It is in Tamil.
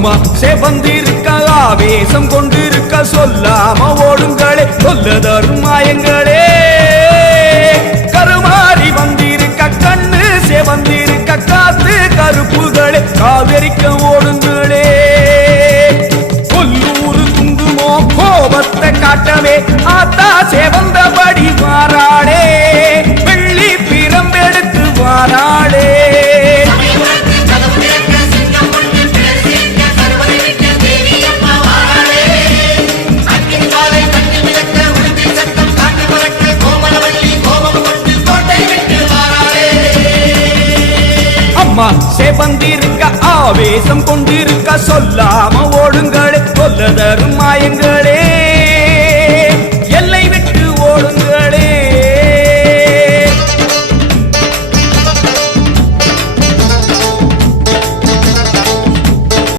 அம்மா செவந்திருக்க ஆவேசம் கொண்டிருக்க சொல்லாம ஓடுங்களே சொல்ல தரும் மாயங்களே கருமாறி வந்திருக்க கண்ணு செவந்திருக்க காத்து கருப்புகளே காவிரிக்க ஓடுங்களே கொல்லூரு குங்குமோ கோபத்தை காட்டவே ஆத்தா செவந்தபடி வாராளே வெள்ளி பிரம்பெடுத்து வாராளே செவந்திருக்க ஆவேசம் கொண்டிருக்க சொல்லாம ஓடுங்களே கொல்லதர்